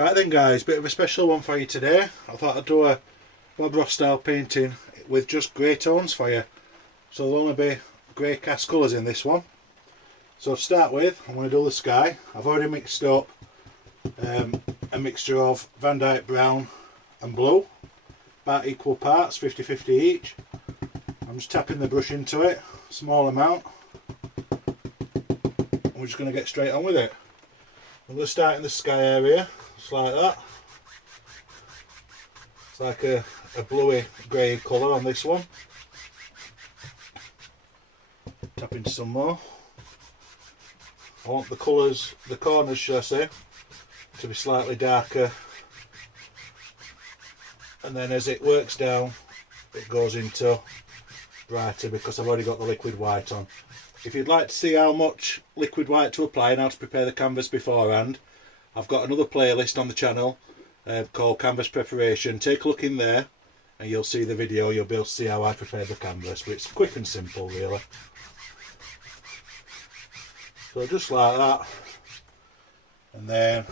Right then guys, bit of a special one for you today. I thought I'd do a Bob Ross style painting with just grey tones for you. So there'll only be grey cast colours in this one. So to start with, I'm going to do the sky. I've already mixed up a mixture of Vandyke Brown and blue, about equal parts, 50-50 each. I'm just tapping the brush into it, small amount. And we're just going to get straight on with it. I'm going to start in the sky area, just like that. It's like a bluey grey colour on this one. Tap into some more. I want the colours, the corners should I say, to be slightly darker, and then as it works down it goes into brighter because I've already got the liquid white on. If you'd like to see how much liquid white to apply and how to prepare the canvas beforehand, I've got another playlist on the channel called Canvas Preparation. Take a look in there and you'll see the video. You'll be able to see how I prepare the canvas, but it's quick and simple really. So just like that, and then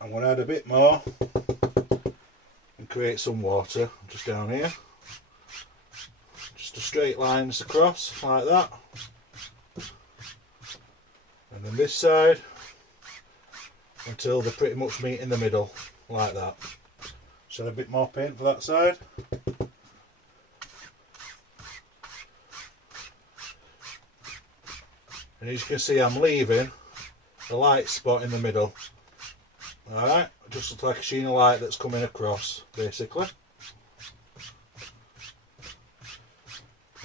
I'm going to add a bit more and create some water just down here. Just a straight lines across like that, and then this side until they pretty much meet in the middle like that. Just add a bit more paint for that side. And as you can see, I'm leaving a light spot in the middle. Alright, just looks like a sheen of light that's coming across basically.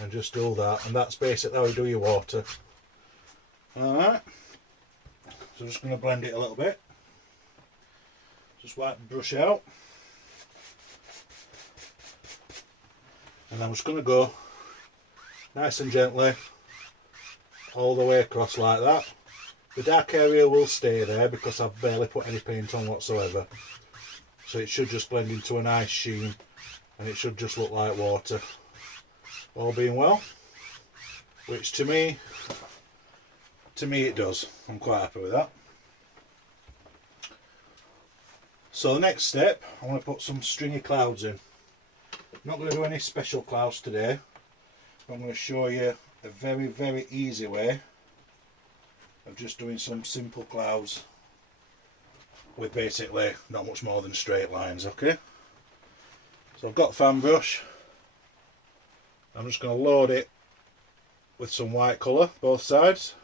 And just do that, and that's basically how you do your water. Alright, so I'm just going to blend it a little bit. Just wipe the brush out. And I'm just going to go nice and gently all the way across like that. The dark area will stay there because I've barely put any paint on whatsoever. So it should just blend into a nice sheen and it should just look like water. All being well, which to me it does. I'm quite happy with that. So the next step, I want to put some stringy clouds in. I'm not going to do any special clouds today, but I'm going to show you a very easy way of just doing some simple clouds with basically not much more than straight lines. Okay, so I've got a fan brush. I'm just going to load it with some white colour both sides.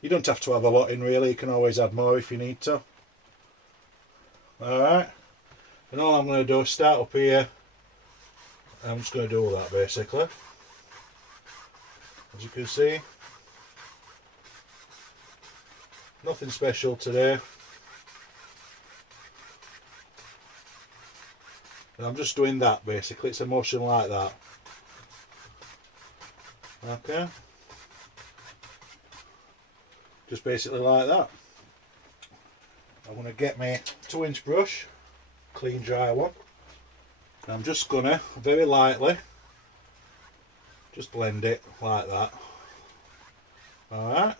You don't have to have a lot in really, you can always add more if you need to. Alright, and all I'm going to do is start up here. I'm just going to do all that basically. As you can see, nothing special today. And I'm just doing that basically, it's a motion like that. Okay, just basically like that. I'm going to get my 2-inch brush, clean dry one, and I'm just going to very lightly just blend it like that. Alright,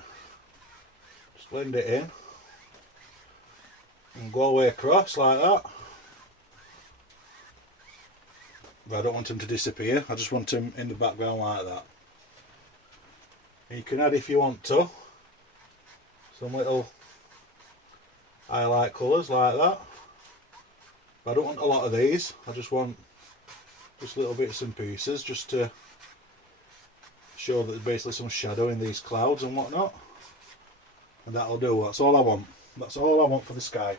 just blend it in and go all the way across like that. But I don't want them to disappear, I just want them in the background like that. And you can add, if you want to, some little highlight colours like that. But I don't want a lot of these, I just want just little bits and pieces just to show that there's basically some shadow in these clouds and whatnot. And that'll do, that's all I want. That's all I want for the sky.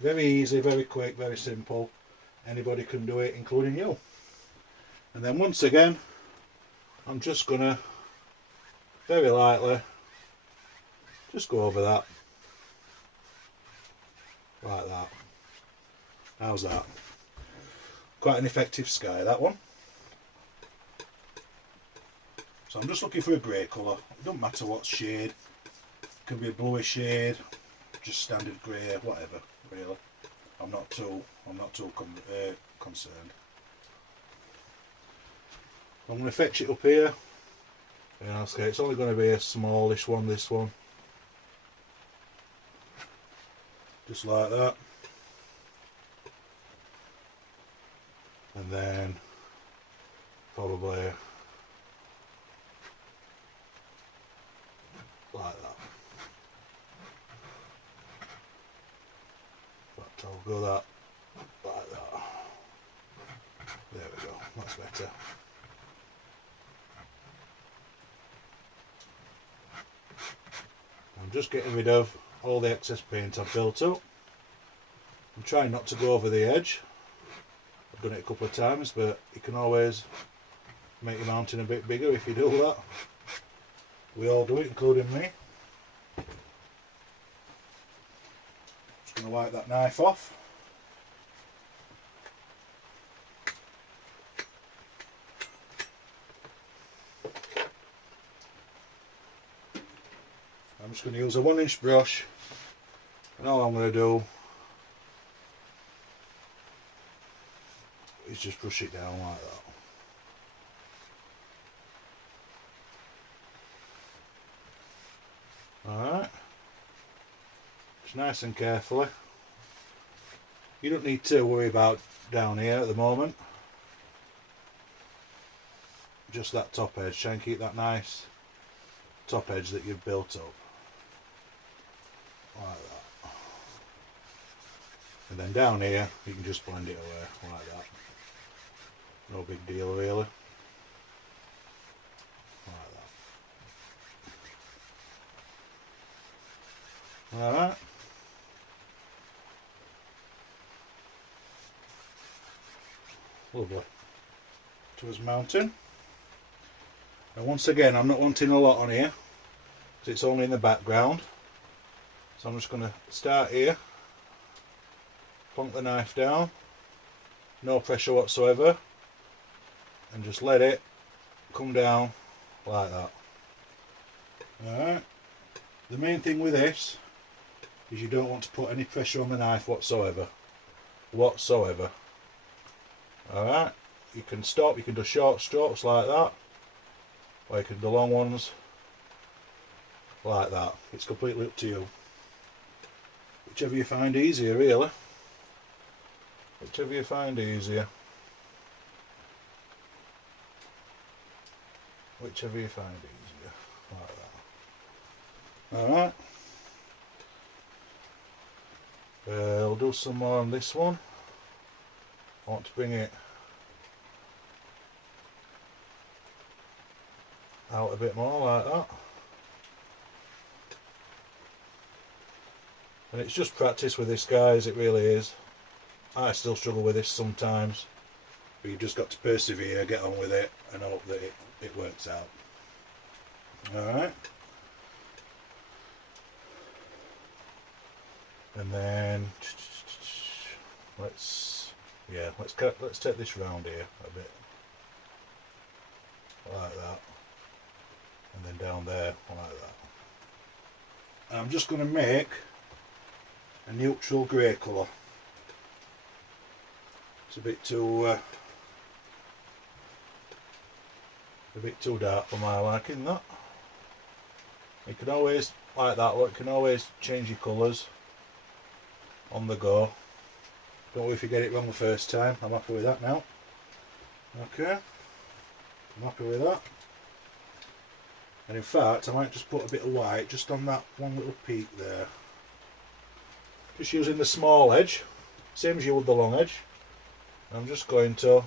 Very easy, very quick, very simple. Anybody can do it, including you. And then once again, I'm just going to very lightly just go over that like that. How's that? Quite an effective sky, that one. So I'm just looking for a grey colour. It doesn't matter what shade. It can be a bluish shade, just standard grey, whatever really. I'm not too concerned. I'm going to fetch it up here. Yeah, okay, it's only going to be a smallish one, this one. just like that, and then probably like that. But I'll go that like that. There we go, that's better. I'm just getting rid of all the excess paint I've built up. I'm trying not to go over the edge. I've done it a couple of times, but you can always make your mountain a bit bigger if you do that. We all do it, including me. Just going to wipe that knife off. I'm just going to use a 1-inch brush, and all I'm going to do is just brush it down like that. Alright, just nice and carefully. You don't need to worry about down here at the moment, just that top edge. Try and keep that nice top edge that you've built up like that, and then down here you can just blend it away like that. No big deal really. Like that. Alright. Lovely. To his mountain. And once again, I'm not wanting a lot on here because it's only in the background. So I'm just going to start here, plonk the knife down, no pressure whatsoever, and just let it come down like that. Alright. The main thing with this is you don't want to put any pressure on the knife whatsoever. Alright. You can stop, you can do short strokes like that, or you can do long ones like that. It's completely up to you. Whichever you find easier really. Whichever you find easier. Whichever you find easier. Like that. Alright. I'll do some more on this one. I want to bring it out a bit more like that. And it's just practice with this, guys, it really is. I still struggle with this sometimes, but you've just got to persevere, get on with it, and hope that it works out. Alright. And then let's take this round here a bit like that, and then down there like that. And I'm just going to make a neutral grey colour. It's a bit too dark for my liking, that. You can always, like that, look, you can always change your colours on the go. Don't worry if you get it wrong the first time. I'm happy with that now. Okay, I'm happy with that. And in fact, I might just put a bit of white just on that one little peak there. Just using the small edge, same as you would the long edge. I'm just going to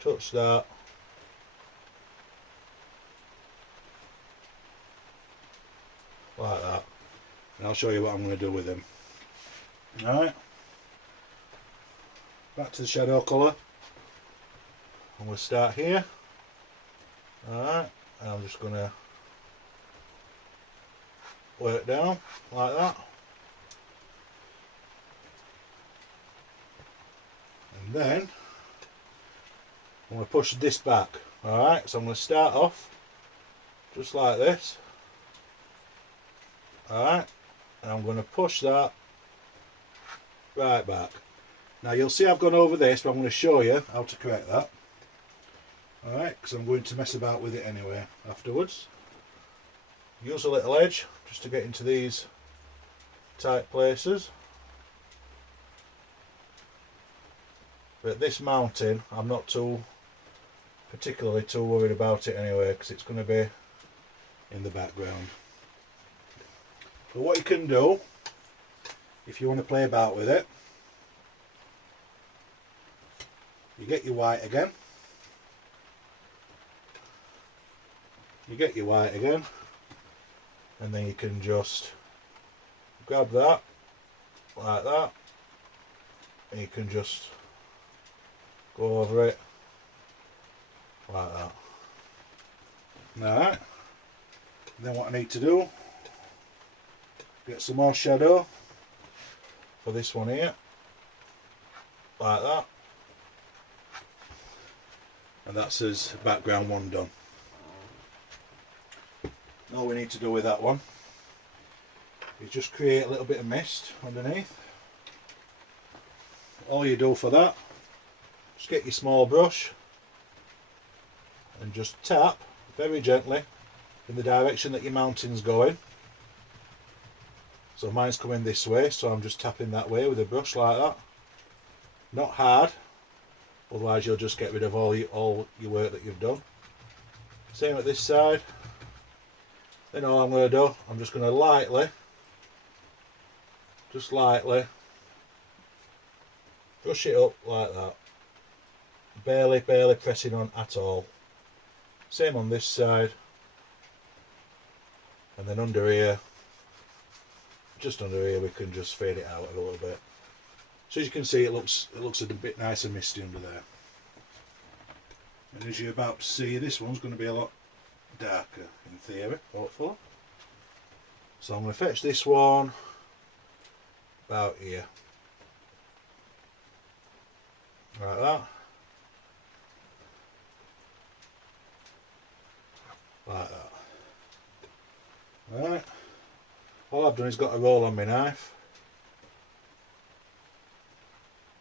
touch that like that, and I'll show you what I'm going to do with them. Alright, back to the shadow colour. I'm going to start here. Alright, and I'm just going to work down like that. And then I'm going to push this back. Alright, so I'm going to start off just like this. Alright, and I'm going to push that right back. Now you'll see I've gone over this, but I'm going to show you how to correct that. Alright, because I'm going to mess about with it anyway afterwards. Use a little edge just to get into these tight places. But this mounting, I'm not particularly too worried about it anyway, because it's going to be in the background. But what you can do, if you want to play about with it, you get your white again. And then you can just grab that like that, and you can just go over it like that. Alright, then what I need to do, get some more shadow for this one here, like that, and that's as background one done. All we need to do with that one is just create a little bit of mist underneath. All you do for that, just get your small brush and just tap very gently in the direction that your mountain's going. So mine's coming this way, so I'm just tapping that way with a brush like that. Not hard, otherwise you'll just get rid of all your work that you've done. Same at this side. Then all I'm going to do, I'm just going to lightly brush it up like that. Barely pressing on at all. Same on this side. And then under here, just under here, we can just fade it out a little bit. So as you can see, it looks a bit nice and misty under there. And as you're about to see, this one's going to be a lot darker in theory, hopefully. So I'm going to fetch this one about here, like that, like that. Right, all I've done is got a roll on my knife,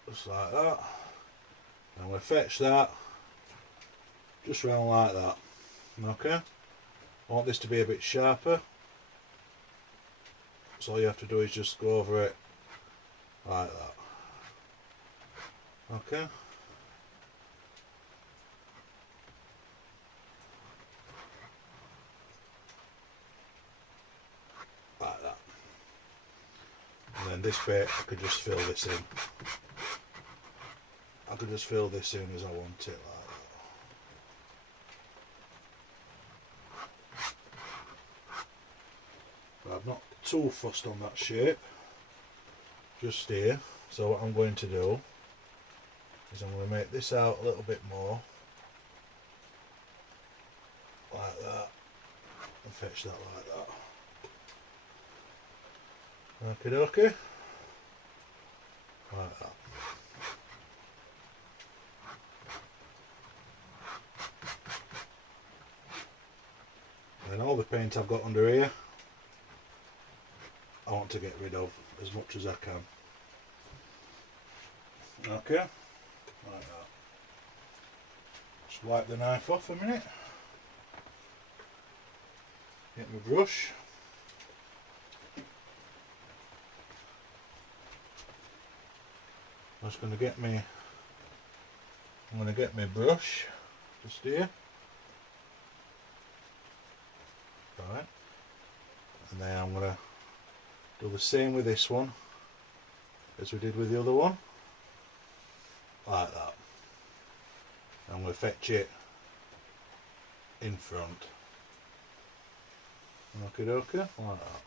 just like that. I'm going to fetch that just round like that. Okay, I want this to be a bit sharper, so all you have to do is just go over it like that. Okay, like that. And then this bit, I could just fill this in. I could just fill this in as I want it, like that. I'm not too fussed on that shape, just here. So what I'm going to do is I'm going to make this out a little bit more, like that, and fetch that like that. Okie dokie, like that. And then all the paint I've got under here, I want to get rid of as much as I can. Okay, like that. Just wipe the knife off a minute. Get my brush. I'm going to get my brush just here. Right. And then I'm going to do the same with this one as we did with the other one, like that. I'm going to fetch it in front. Okie dokie, like that.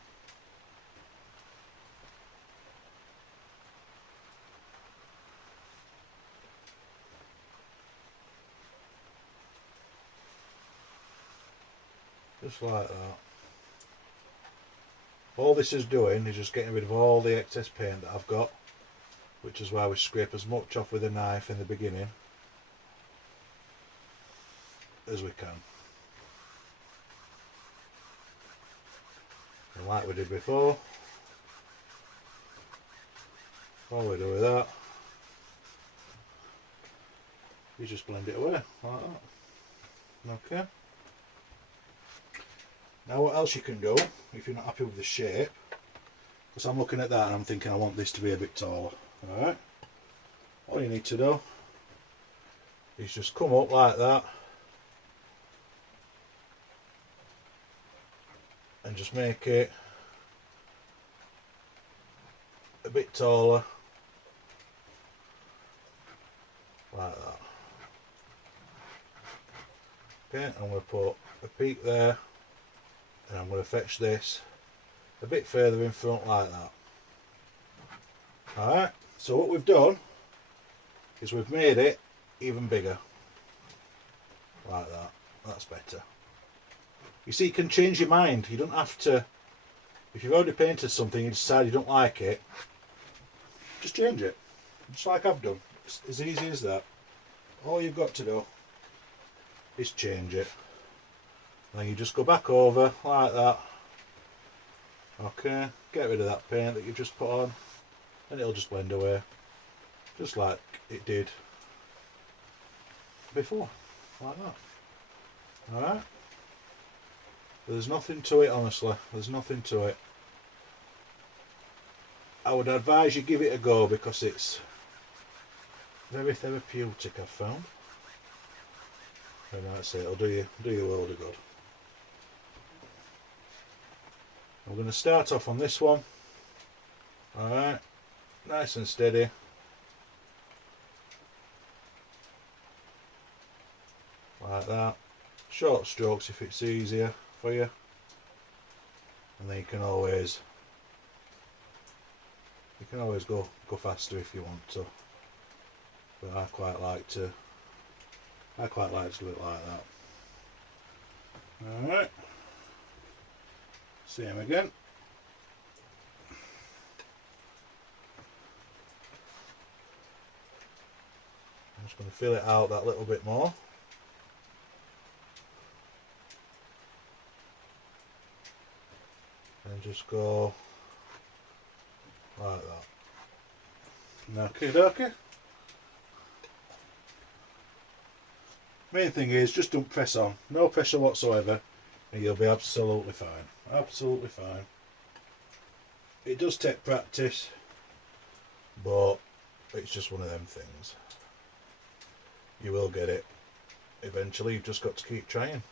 Just like that. All this is doing is just getting rid of all the excess paint that I've got, which is why we scrape as much off with a knife in the beginning as we can. And like we did before, all we do with that, you just blend it away like that. Okay. Now what else you can do, if you're not happy with the shape, because I'm looking at that and I'm thinking I want this to be a bit taller, alright? All you need to do is just come up like that and just make it a bit taller like that. Okay, I'm going to put a peak there, and I'm going to fetch this a bit further in front like that. Alright, so what we've done is we've made it even bigger like that. That's better. You see, you can change your mind. You don't have to, if you've already painted something, you decide you don't like it, just change it, just like I've done. It's as easy as that. All you've got to do is change it. Then you just go back over like that. Okay, get rid of that paint that you've just put on, and it'll just blend away, just like it did before, like that. Alright, there's nothing to it, honestly, there's nothing to it. I would advise you give it a go because it's very therapeutic, I've found. And that's it, it'll do you a world of good. I'm going to start off on this one. Alright, nice and steady. Like that. Short strokes if it's easier for you. And then you can always go faster if you want to. But I quite like to do it like that. Alright. Same again. I'm just going to fill it out that little bit more. And just go like that. Okay, dokie. Main thing is just don't press on. No pressure whatsoever, and you'll be absolutely fine. Absolutely fine. It does take practice, but it's just one of them things. You will get it eventually. You've just got to keep trying.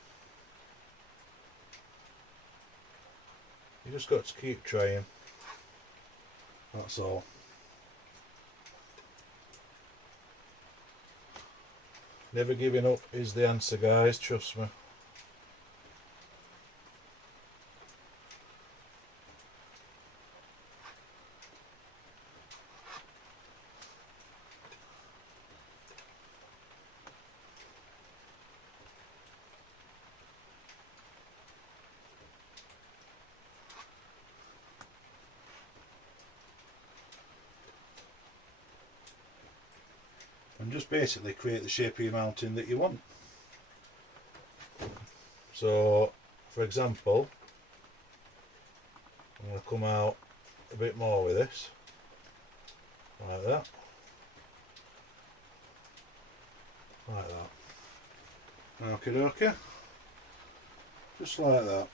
You just got to keep trying. That's all. Never giving up is the answer, guys, trust me. And just basically create the shape of your mountain that you want. So, for example, I'm going to come out a bit more with this, like that, like that. Okay, okay, just like that.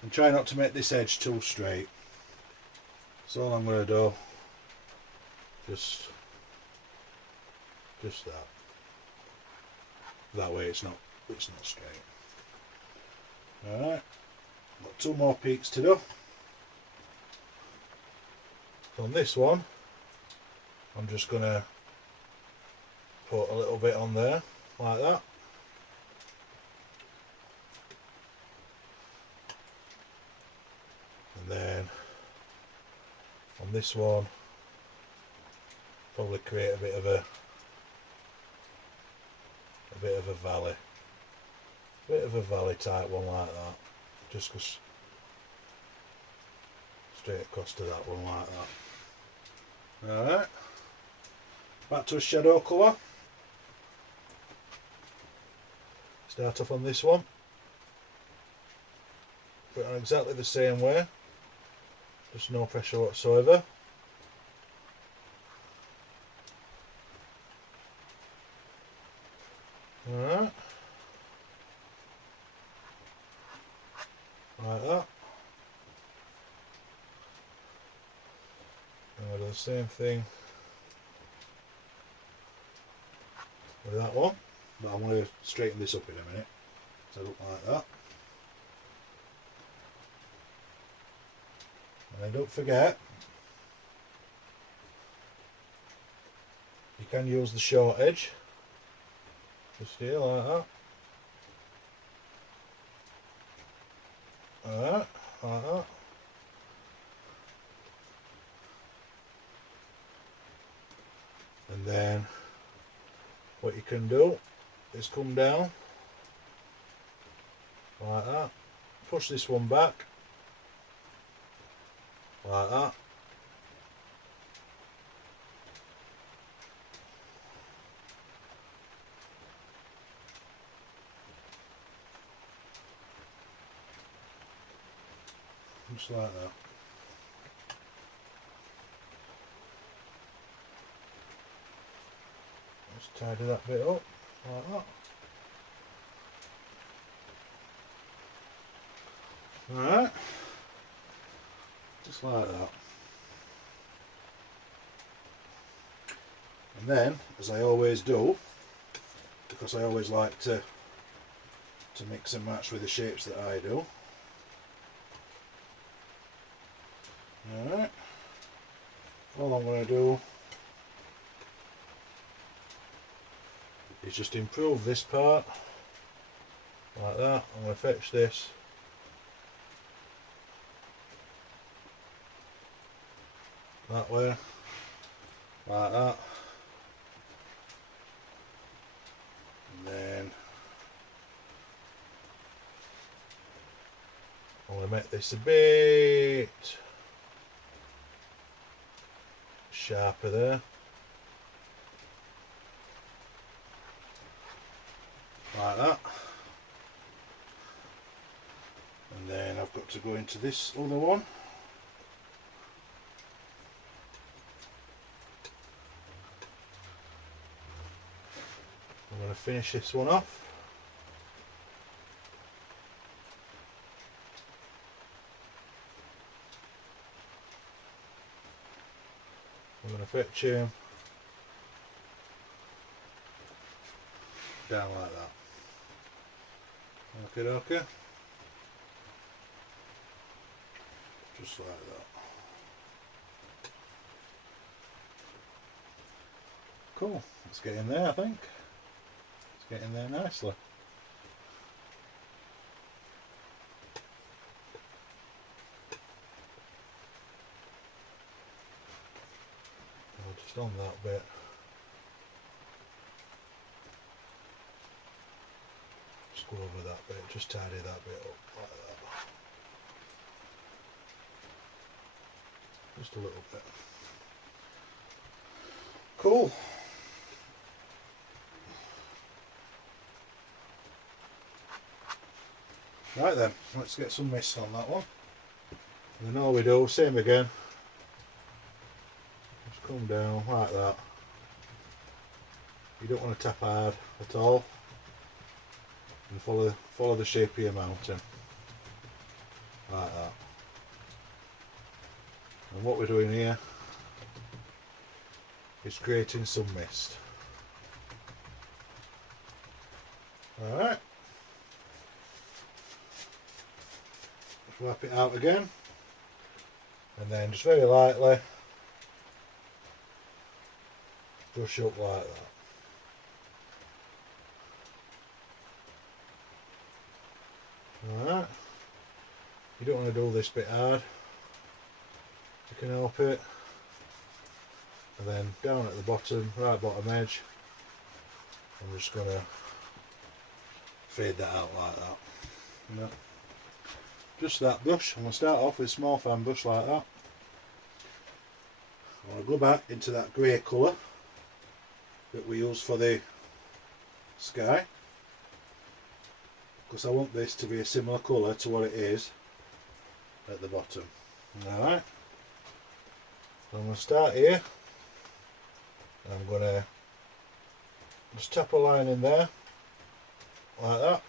And try not to make this edge too straight. That's all I'm going to do. Just that. That way it's not straight. Alright, got two more peaks to do. So on this one, I'm just going to put a little bit on there, like that. And then on this one, probably create a bit of a valley type one like that, just goes straight across to that one like that. Alright, back to a shadow colour. Start off on this one, put it on exactly the same way, just no pressure whatsoever. Alright, like that. And we'll do the same thing with that one, but I'm going to straighten this up in a minute so I look like that. And then don't forget, you can use the short edge, just here like that. Alright, like that. And then what you can do is come down like that, push this one back like that, just like that. Just tidy that bit up like that. Alright, just like that. And then, as I always do, because I always like to mix and match with the shapes that I do. Alright, all I'm going to do is just improve this part like that. I'm going to fetch this that way, like that, and then I'm going to make this a bit sharper there, like that, and then I've got to go into this other one. I'm going to finish this one off. I'm going to fetch him down like that. Okay. Just like that. Cool. Let's get in there, I think. Let's get in there nicely. Just on that bit. Just go over that bit, just tidy that bit up like that. Just a little bit. Cool. Right then, let's get some mist on that one. And then all we do, same again. Just come down like that. You don't want to tap hard at all. And follow the shape of your mountain. Like that. And what we're doing here is creating some mist. Alright. Just wrap it out again. And then just very lightly brush up like that. Alright. You don't want to do this bit hard. You can help it. And then down at the bottom, right bottom edge, I'm just going to fade that out like that. Yeah. Just that brush. I'm going to start off with a small fan brush like that. I want to go back into that grey colour that we use for the sky, because I want this to be a similar colour to what it is at the bottom. Alright, so I'm going to start here. I'm going to just tap a line in there like that.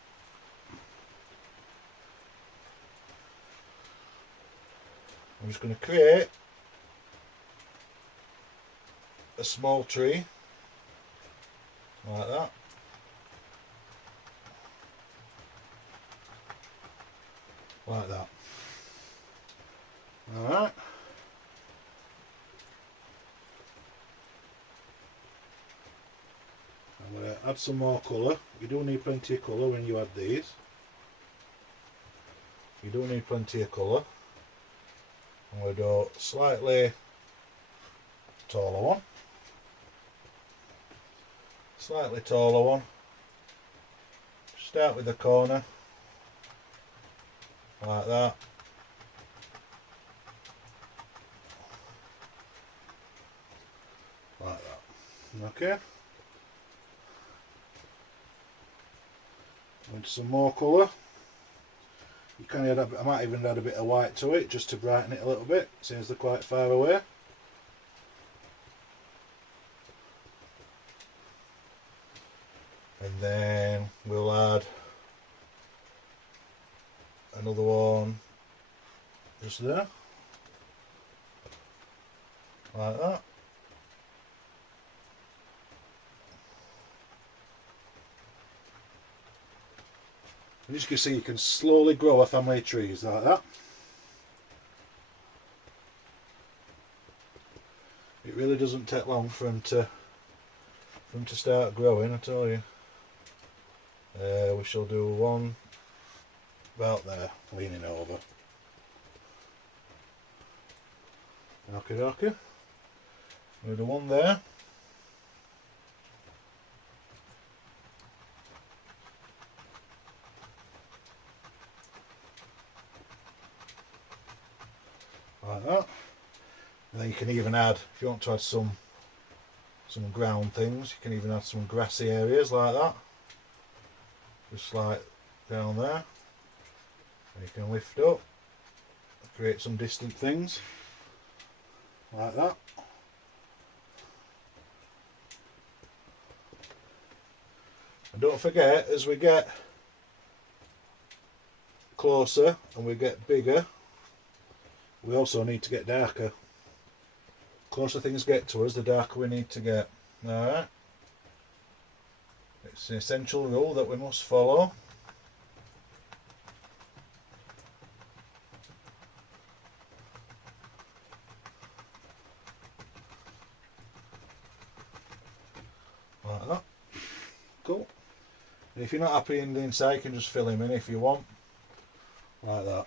I'm just going to create a small tree like that. Like that. Alright. I'm going to add some more colour. You do need plenty of colour when you add these. You do need plenty of colour. I'm going to do slightly taller one. Slightly taller one. Start with the corner. Like that. Like that. Okay. Into some more colour. You can add I might even add a bit of white to it just to brighten it a little bit, since they're quite far away. And then we'll add another one just there, like that. And as you can see, you can slowly grow a family of trees like that. It really doesn't take long for them to start growing, I tell you. We shall do one about there, leaning over. Okay, okay. We'll do one there. Like that. And then you can even add, if you want to add some ground things, you can even add some grassy areas like that. Just like down there. And you can lift up, create some distant things like that. And don't forget, as we get closer and we get bigger, we also need to get darker. The closer things get to us, the darker we need to get. Alright. It's an essential rule that we must follow. Like that. Cool. And if you're not happy in the inside, you can just fill him in if you want. Like that.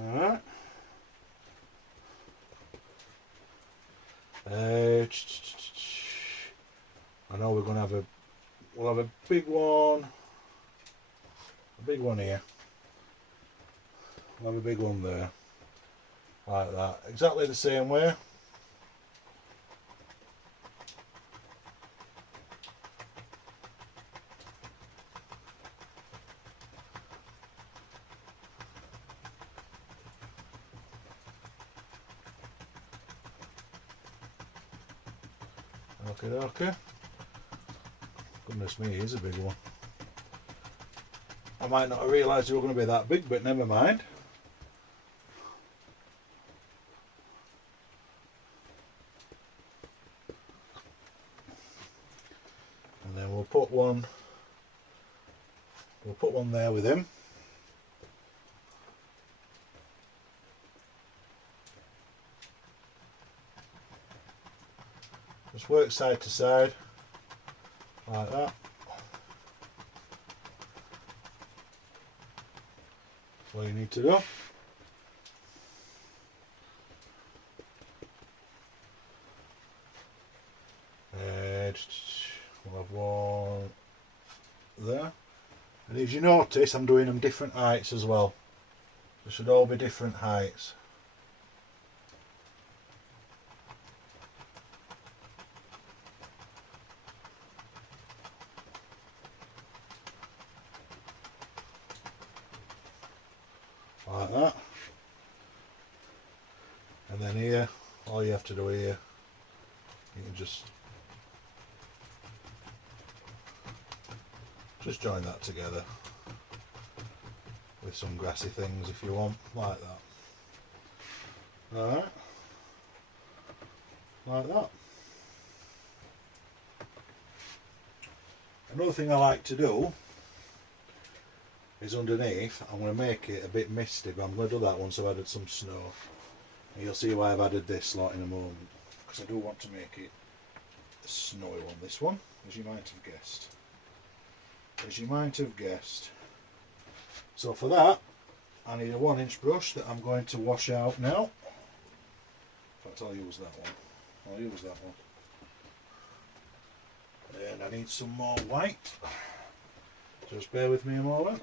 Alright. I know we're gonna have we'll have a big one here. We'll have a big one there. Like that. Exactly the same way. Okay, okay. Goodness me, he's a big one. I might not have realised they were going to be that big, but never mind. And then we'll put one there with him. Just work side to side, like that. That's all you need to do. We'll have one there. And as you notice, I'm doing them different heights as well. They should all be different heights. Like that. And then here, all you have to do here, you can just join that together with some grassy things if you want, like that. Alright, like that. Another thing I like to do is underneath, I'm going to make it a bit misty, but I'm going to do that once I've added some snow. And you'll see why I've added this lot in a moment, because I do want to make it a snowy one, this one, as you might have guessed. As you might have guessed. So for that, I need a 1-inch brush that I'm going to wash out now. In fact, I'll use that one. I'll use that one. And I need some more white. Just bear with me a moment.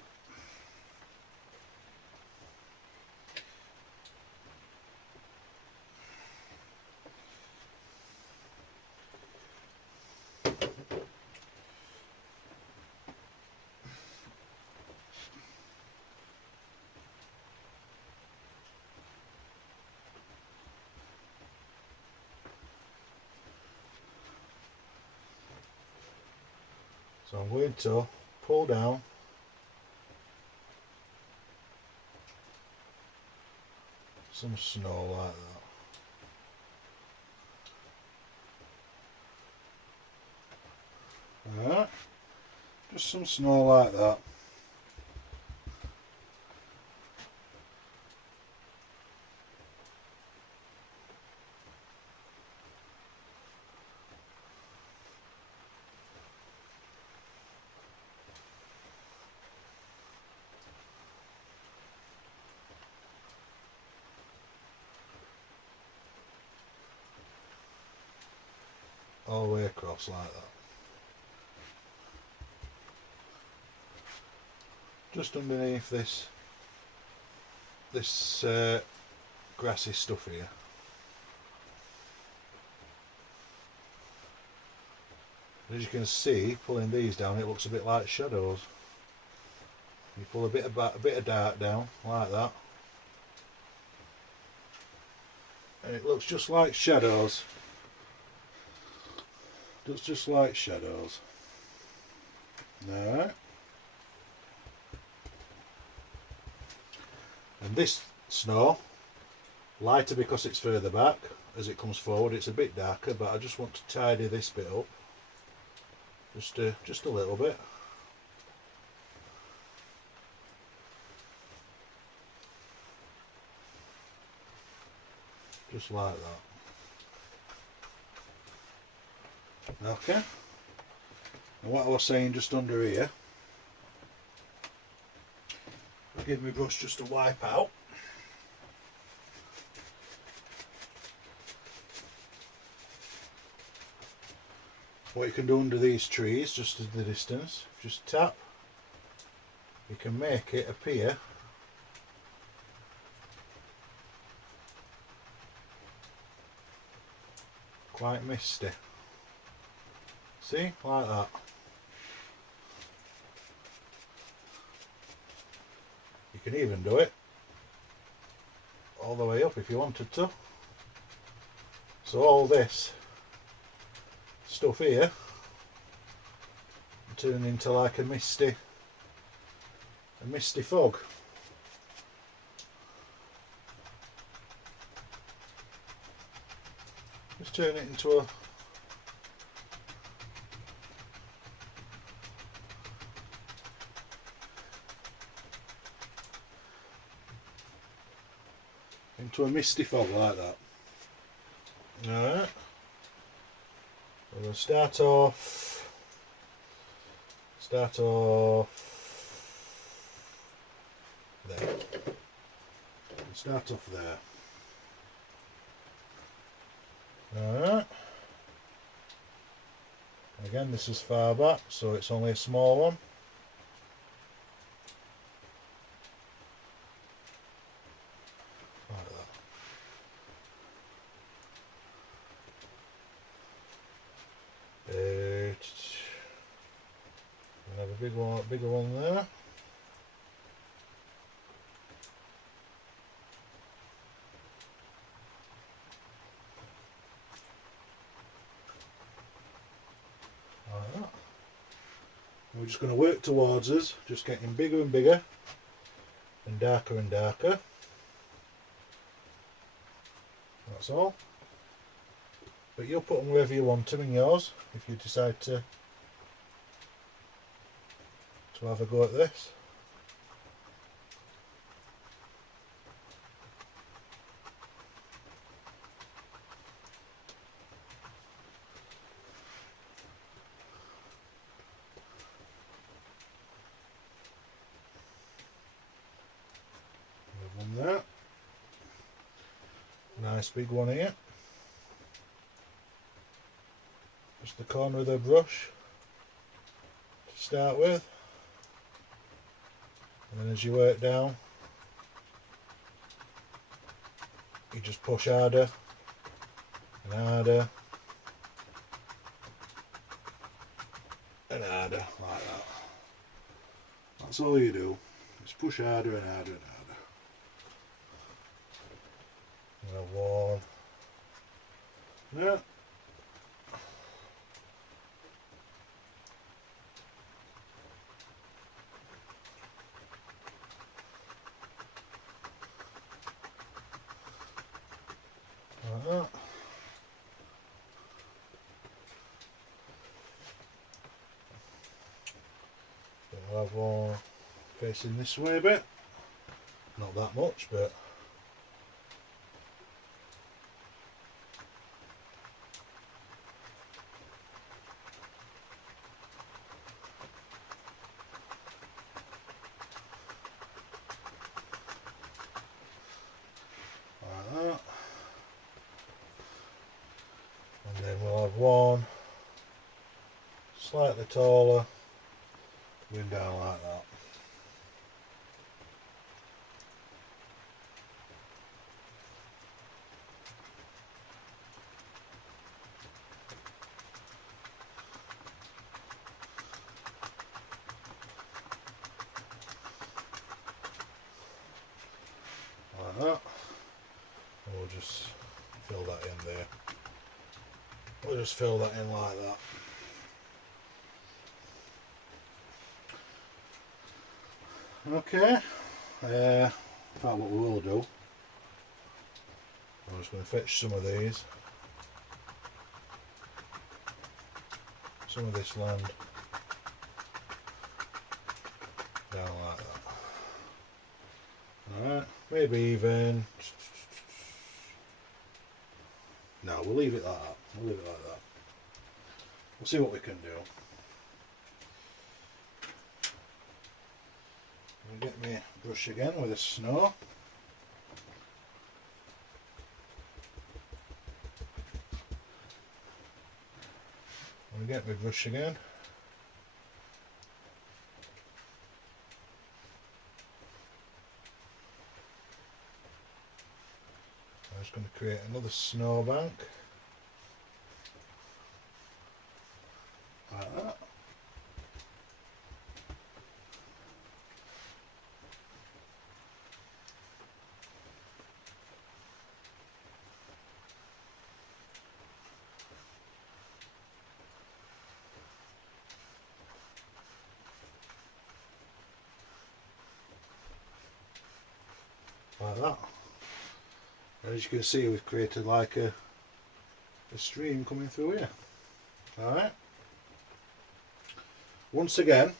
So I'm going to pull down some snow like that. Alright, just some snow like that. All the way across like that. Just underneath this grassy stuff here. As you can see, pulling these down, it looks a bit like shadows. You pull a bit of dark down like that, and it looks just like shadows. Just like shadows. Alright. And this snow, lighter because it's further back. As it comes forward, it's a bit darker, but I just want to tidy this bit up. Just a little bit. Just like that. Okay, and what I was saying just under here, I'll give my brush just a wipe out. What you can do under these trees, just at the distance, just tap, you can make it appear quite misty. See, like that. You can even do it all the way up if you wanted to. So all this stuff here turn into like a misty fog. Just turn it into a misty fog like that. Alright. We're going to start off there. Start off there. Alright. Again, this is far back, so it's only a small one. Bigger one there. Like that. We're just going to work towards us, just getting bigger and bigger and darker and darker. That's all. But you'll put them wherever you want them in yours if you decide to to have a go at this. One there. Nice big one here. Just the corner of the brush to start with, and then as you work down you just push harder and harder and harder like that. That's all you do, just push harder and harder and harder. One. Yeah. Like that. Then we'll have one facing this way a bit. Not that much, but one slightly taller going down like that. Like that. And we'll just fill that in there. We'll just fill that in like that. Okay, in fact what we will do, I'm just going to fetch some of these, some of this land down like that. Alright, maybe even, no, we'll leave it like that, we'll leave it like that. We'll see what we can do. I'll get my brush again with the snow. I'll get my brush again. I'm just going to create another snowbank. Like that. Like that. And as you can see, we've created like a stream coming through here. Alright. Once again,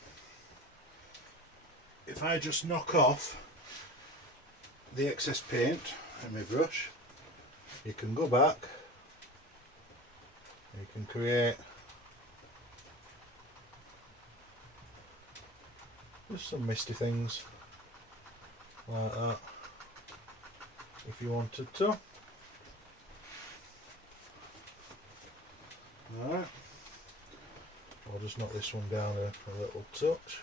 if I just knock off the excess paint in my brush, you can go back and you can create just some misty things like that if you wanted to. Alright, I'll just knock this one down a little touch.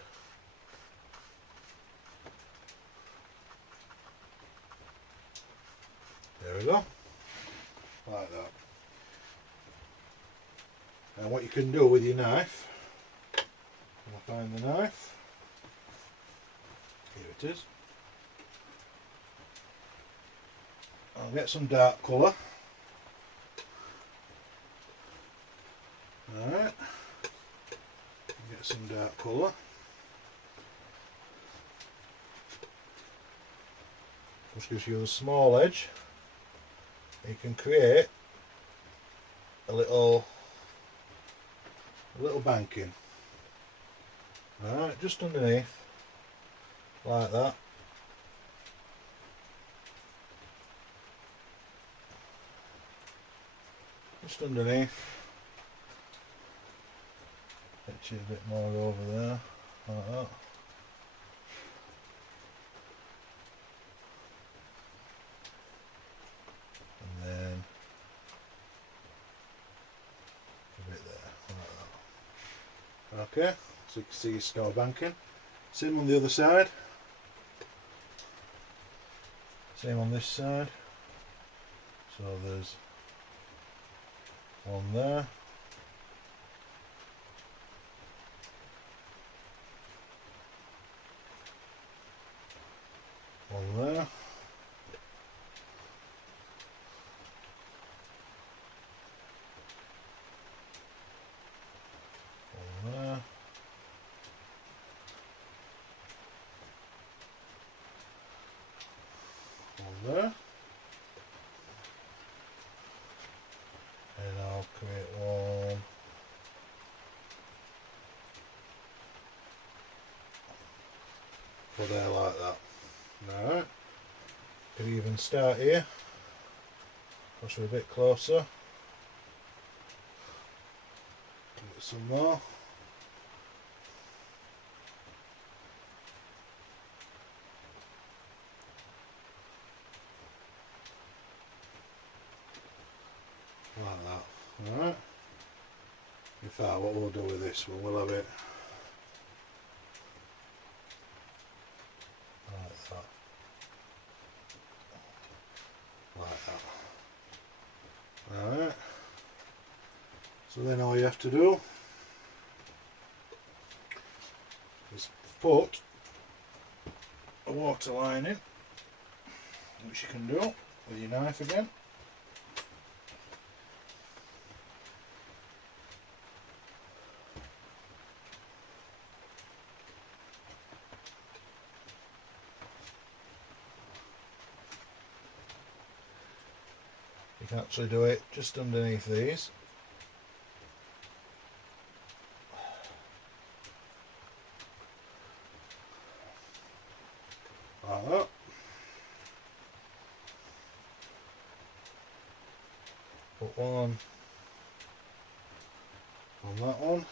There we go, like that. And what you can do with your knife, I'll find the knife, here it is. I'll get some dark colour. Alright, get some dark colour. Just gives you a small edge. You can create a little banking Alright, just underneath, like that. Just underneath. Actually a bit more over there, like that. And then a bit there, like that. Okay, so you can see your snow banking. Same on the other side. Same on this side. So there's one there. One there. One there. One there. And I'll create one for there like that. Alright. Could even start here. Push her a bit closer. Get some more. Like that. Alright. In fact, what we'll do with this one, we'll have it like that. Like that. Alright. So then all you have to do is put a water line in, which you can do with your knife again. You can actually do it just underneath these. Like that. Put one on that one.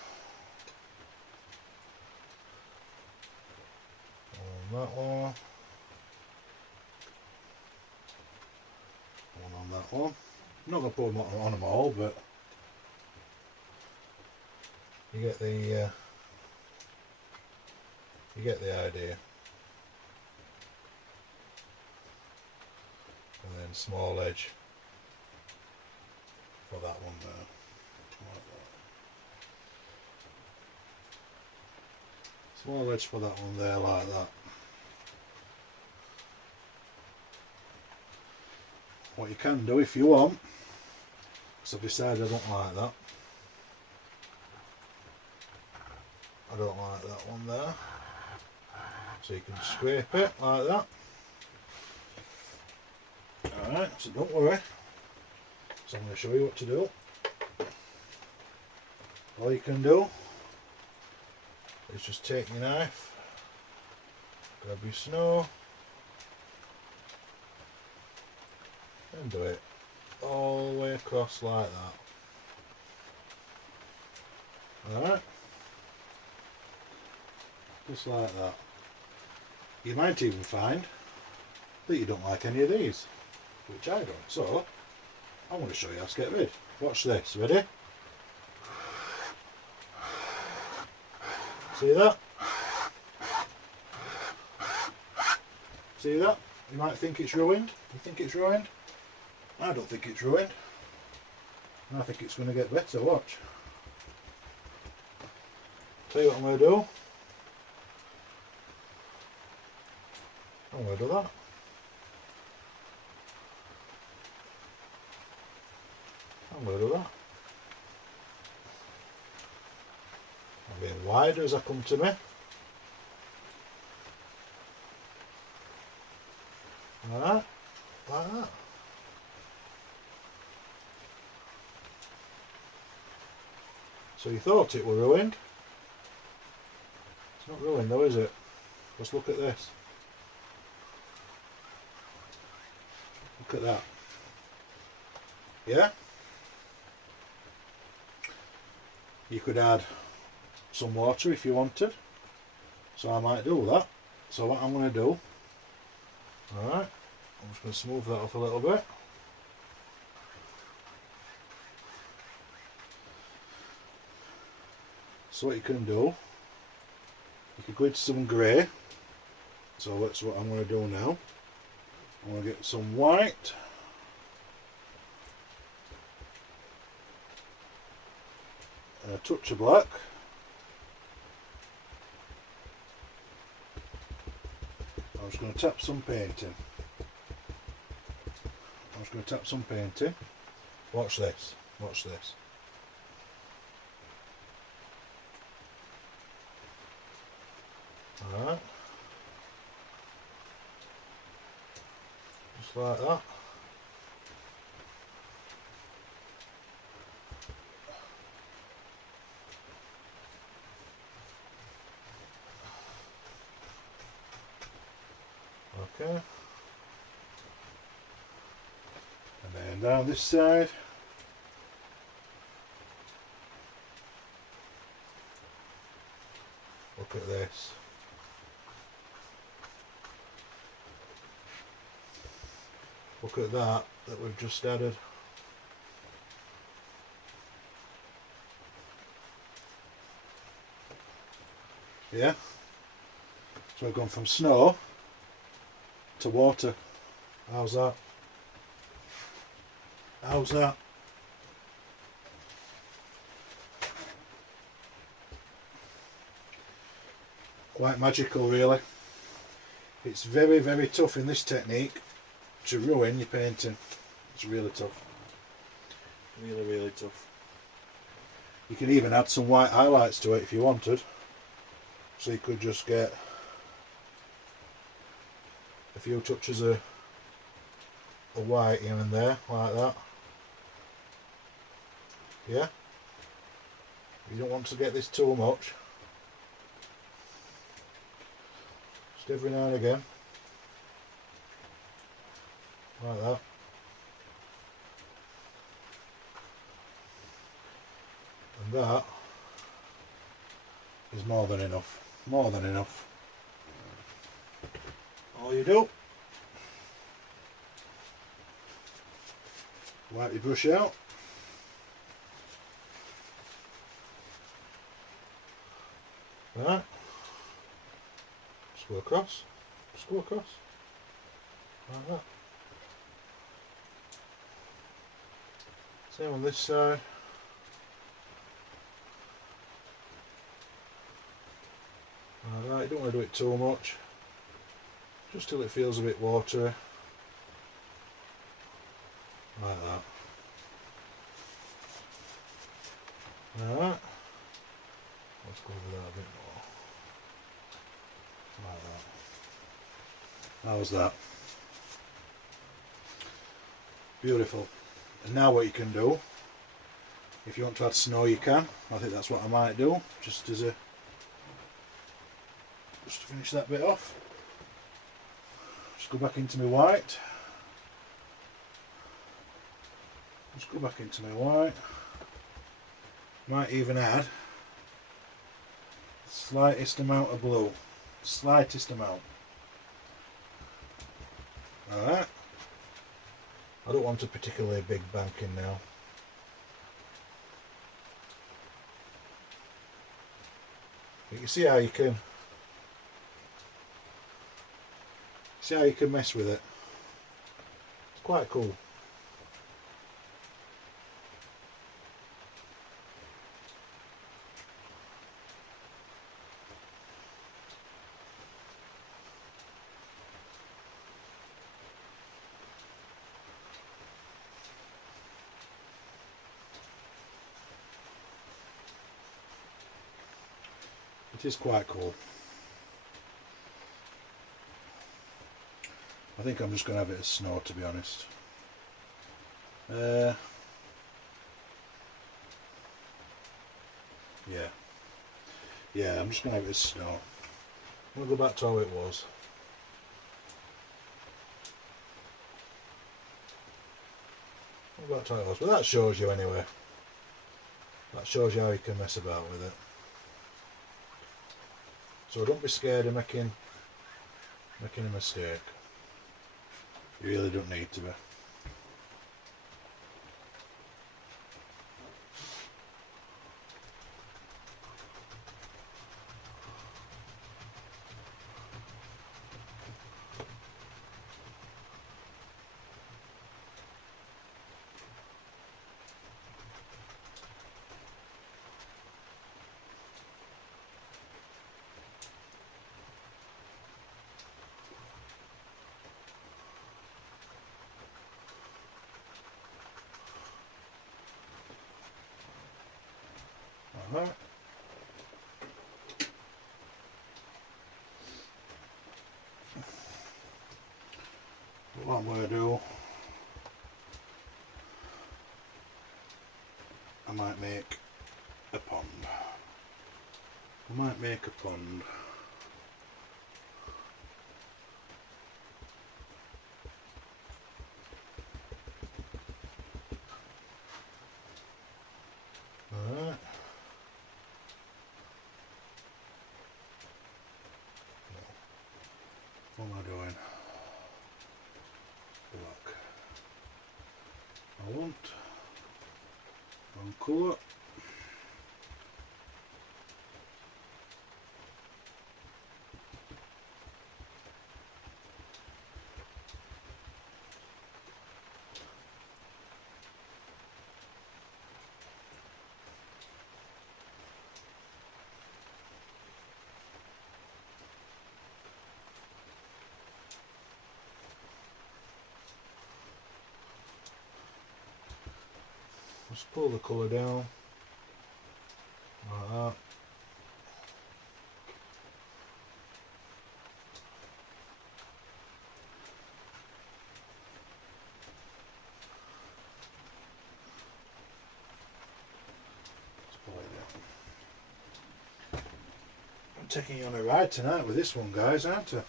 On that one. One on that one. I'm not going to put them on them all, but you get the idea. And then small edge for that one there. Like that. Small edge for that one there, like that. What you can do if you want, because I've decided I don't like that. I don't like that one there. So you can scrape it like that. Alright, so don't worry. So I'm going to show you what to do. All you can do is just take your knife, grab your snow, and do it all the way across like that. Alright? Just like that. You might even find that you don't like any of these, which I don't. So, I'm going to show you how to get rid. Watch this. Ready? See that? See that? You might think it's ruined. You think it's ruined? I don't think it's ruined. I think it's going to get better. Watch. Tell you what I'm going to do. I'm going to do that. I'm going to do that. I'm being wider as I come to me. Alright, like that. So you thought it were ruined. It's Not ruined though, is it? Let's look at this. Look at that. Yeah? You could add some water if you wanted. So I might do that. So what I'm going to do, alright, I'm just going to smooth that off a little bit. So what you can do, you could go into some grey. So that's what I'm going to do now. I'm going to get some white. And a touch of black. I'm just going to tap some paint in. I'm just going to tap some paint in. Watch this. Watch this. Alright. Just like that. Okay. And then down this side. Look at this. Look at that we've just added. Yeah? So we've gone from snow to water. How's that? How's that? Quite magical, really. It's very, very tough in this technique to ruin your painting. It's really tough. Really, really tough. You can even add some white highlights to it if you wanted. So you could just get a few touches of white here and there, like that. Yeah? You don't want to get this too much. Just every now and again. Like that. And that is more than enough. More than enough. All you do, wipe your brush out. Right. Just go across. Just go across. Like that. Same on this side. Alright, you don't want to do it too much. Just till it feels a bit watery. Like that. Alright. Let's go over that a bit more. Like that. How's that? Beautiful. And now what you can do, if you want to add snow you can. I think that's what I might do, just to finish that bit off. Just go back into my white. Just go back into my white. Might even add the slightest amount of blue. Slightest amount. Alright. I don't want a particularly big banking now. But you see how you can mess with it. It's quite cool. It is quite cool. I think I'm just going to have it as snow, to be honest. Yeah, I'm just going to have it as snow. We'll go back to how it was. We'll go back to how it was. But that shows you anyway. That shows you how you can mess about with it. So don't be scared of making a mistake. You really don't need to be. Alright. What I'm going to do, I might make a pond. I might make a pond. Alright. What am I doing? Look. I want one colour. Just pull the colour down like that. Just pull it down. I'm taking you on a ride tonight with this one, guys, aren't I?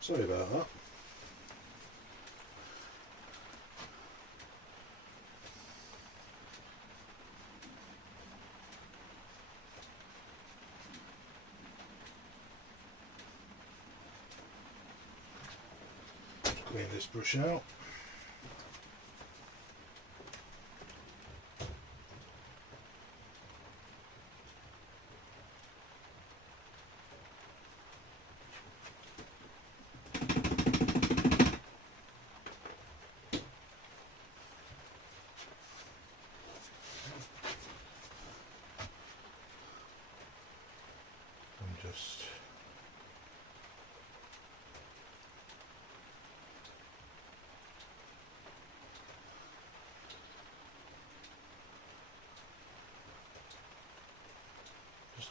Sorry about that. Clean this brush out. And just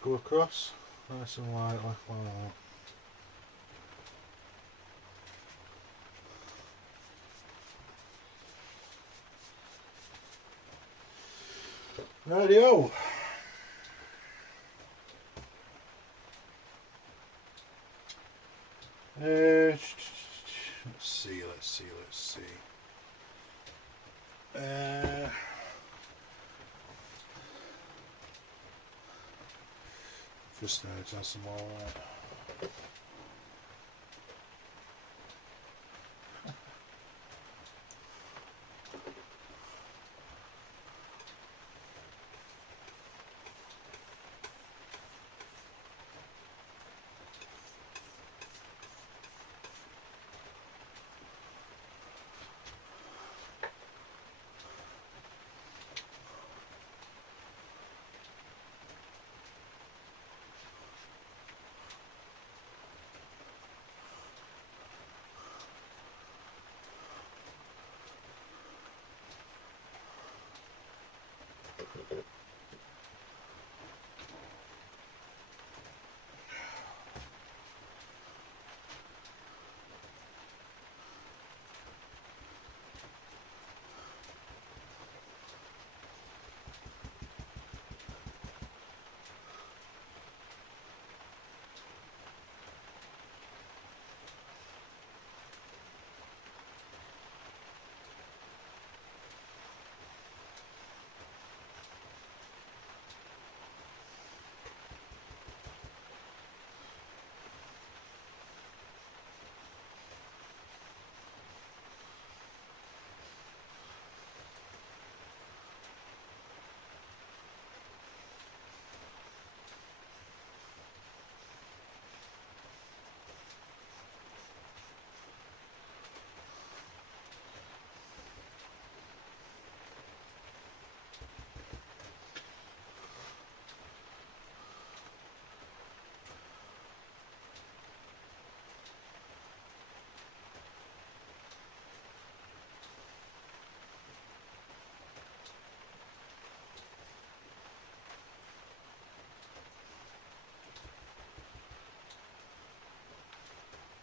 go across nice and lightly like that. Radio. Let's see. Just now to have some more.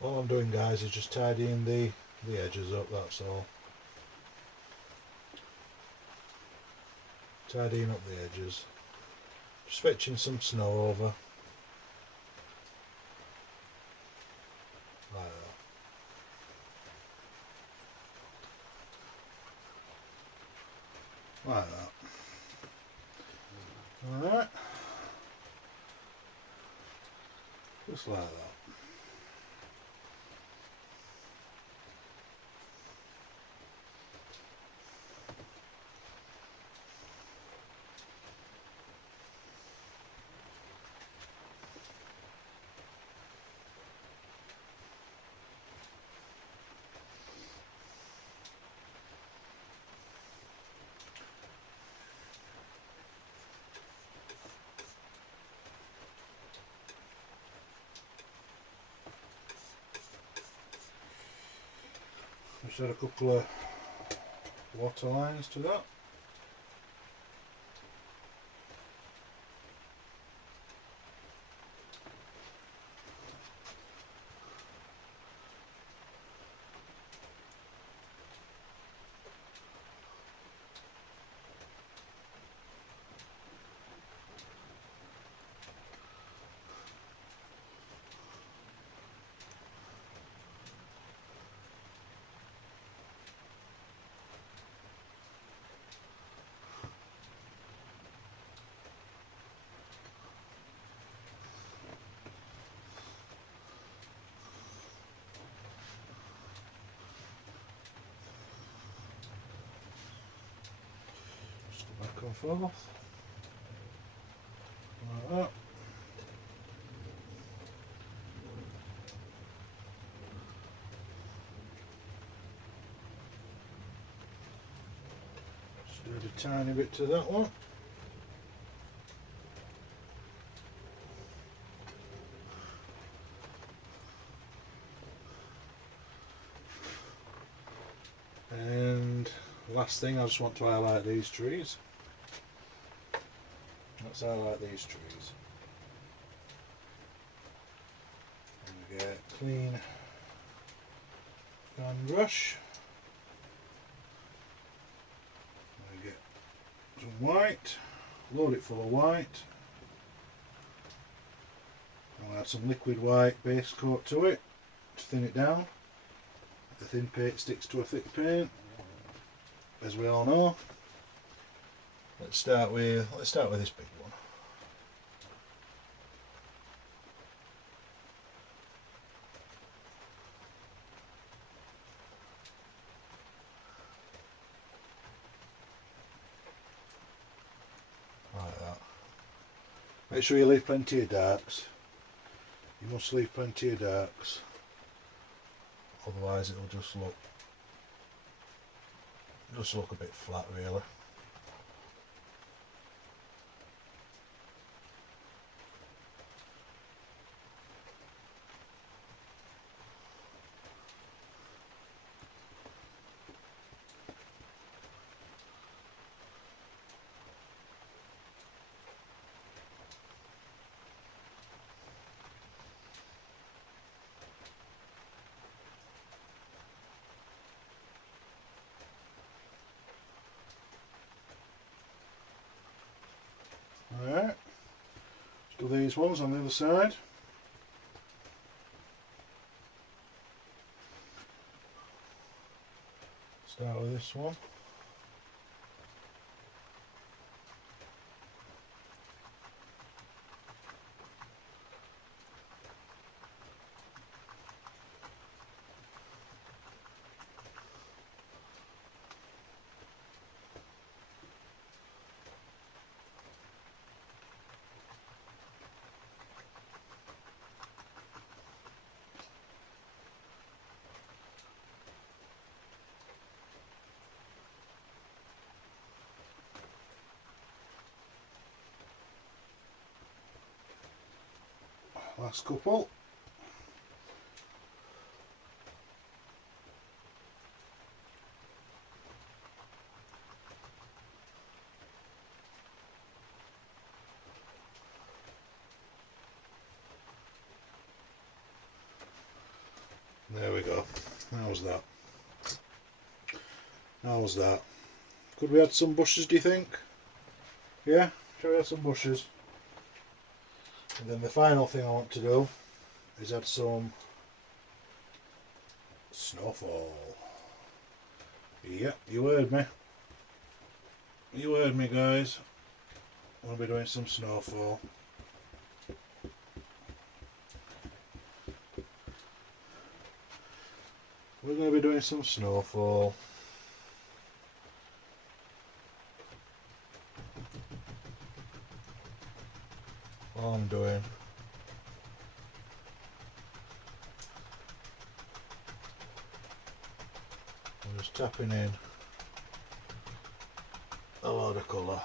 All I'm doing, guys, is just tidying the edges up, that's all. Tidying up the edges. Just fetching some snow over. Like that. Like that. Alright. Just like that. Just add a couple of water lines to that. Back and forth, like that. Just add a tiny bit to that one. And last thing, I just want to highlight these trees. Let's highlight these trees. And we get clean fan brush. And we get some white, load it full of white. And we'll add some liquid white base coat to it to thin it down. The thin paint sticks to a thick paint, as we all know. Let's start with this big one. Like that. Make sure you leave plenty of darks. You must leave plenty of darks, otherwise it'll just look a bit flat, really. Alright, let's do these ones on the other side. Start with this one. Last couple. There we go. How's that? How's that? Could we add some bushes, do you think? Yeah? Shall we add some bushes? And then the final thing I want to do is add some snowfall. Yep, you heard me. You heard me, guys. I'm going to be doing some snowfall. We're going to be doing some snowfall. All I'm doing I'm just tapping in a lot of colour.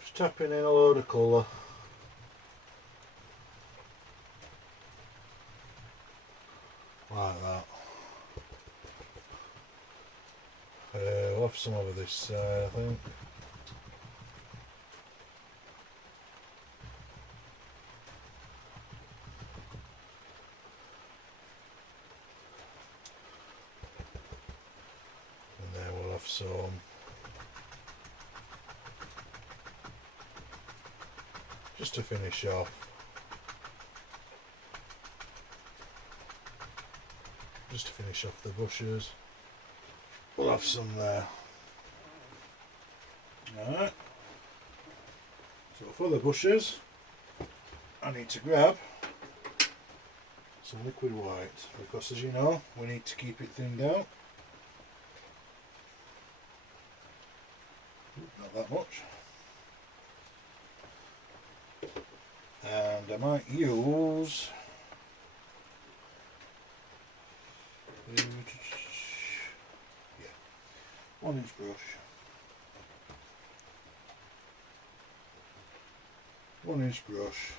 Just tapping in a load of colour. Like that. We'll have some over this side, I think. And then we'll have some just to finish off. Just to finish off the bushes. We'll have some there. Alright. So for the bushes, I need to grab some liquid white because, as you know, we need to keep it thinned out. Not that much. And I might use yeah, 1-inch brush. 1-inch brush.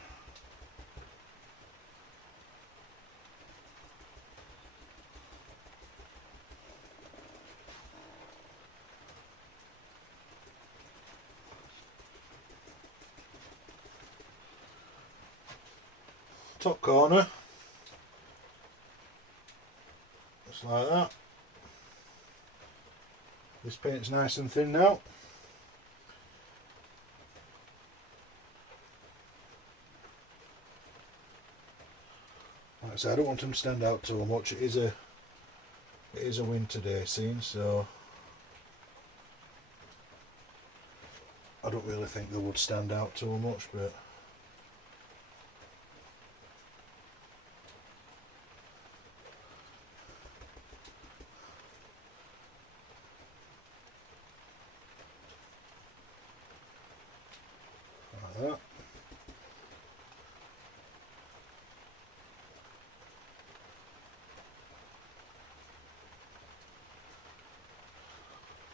Top corner, just like that. This paint's nice and thin now. Like I said, I don't want them to stand out too much. It is a winter day scene, so I don't really think they would stand out too much, but like that.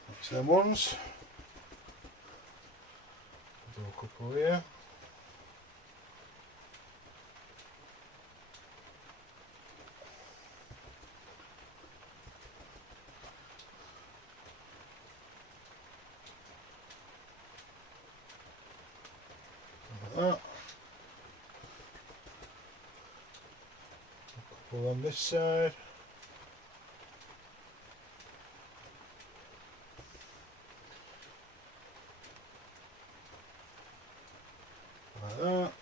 That's them ones. Do a couple here. Like that. A couple on this side. Like that.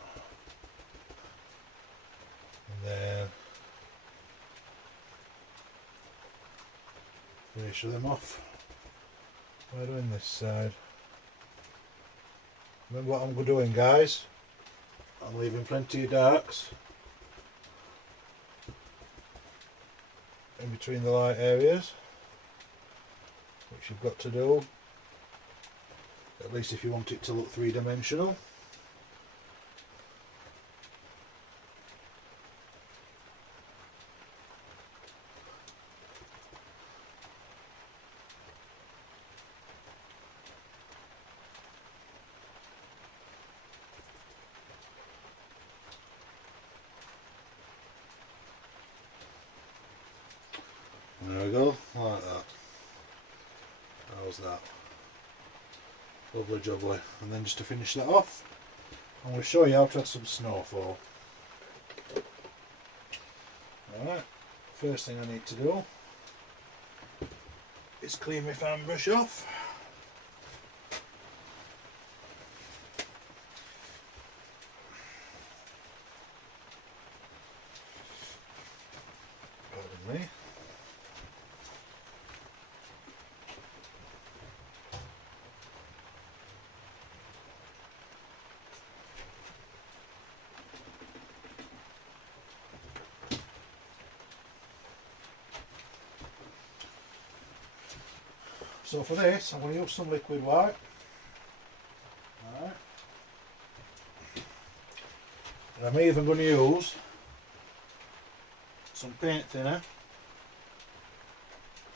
And then finish them off by doing this side. Remember what I'm doing, guys? I'm leaving plenty of darks in between the light areas, which you've got to do, at least if you want it to look three-dimensional. There we go, like that. How's that? Lovely jubbly. And then just to finish that off, I'm going to show you how to add some snowfall. Alright, first thing I need to do is clean my fan brush off. Pardon me. So for this, I'm going to use some liquid white. Alright. And I'm even going to use some paint thinner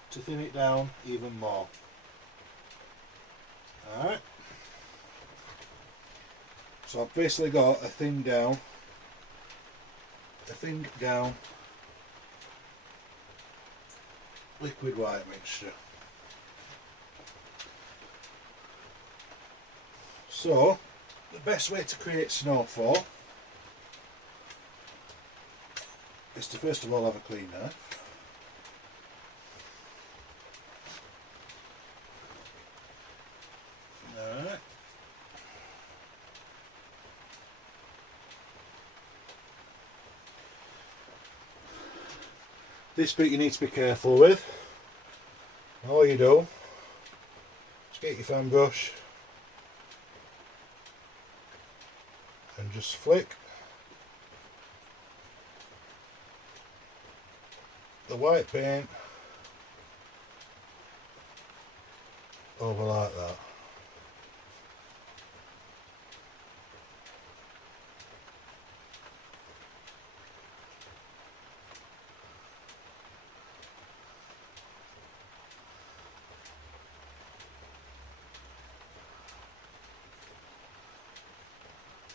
to thin it down even more. Alright. So I've basically got a thinned down liquid white mixture. So, the best way to create snowfall is to first of all have a clean knife. Alright. This bit you need to be careful with. All you do is get your fan brush and just flick the white paint over like that.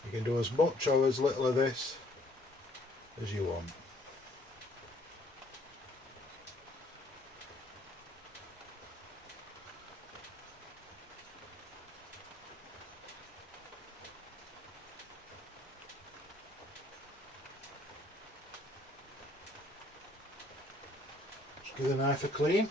You can do as much or as little of this as you want. Just give the knife a clean.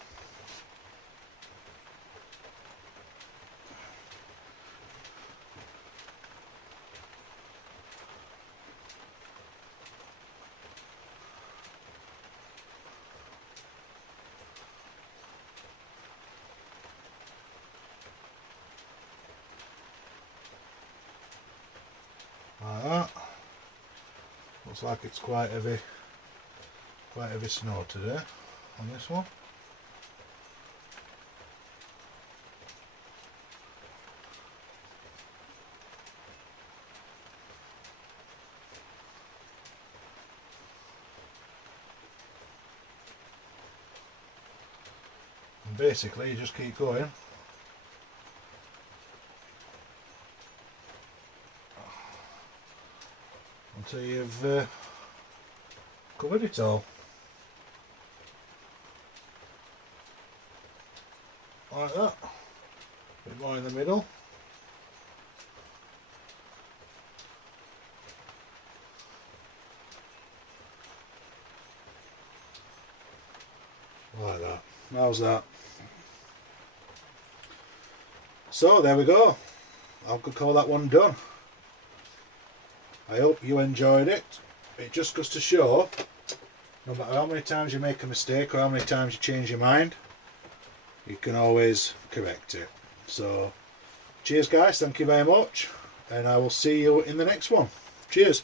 Like that. Looks like it's quite heavy snow today on this one. And basically you just keep going until you've covered it all. Like that. A bit more in the middle. Like that. How's that? So there we go. I could call that one done. I hope you enjoyed it. It just goes to show, no matter how many times you make a mistake or how many times you change your mind, you can always correct it. So cheers guys, thank you very much, and I will see you in the next one. Cheers.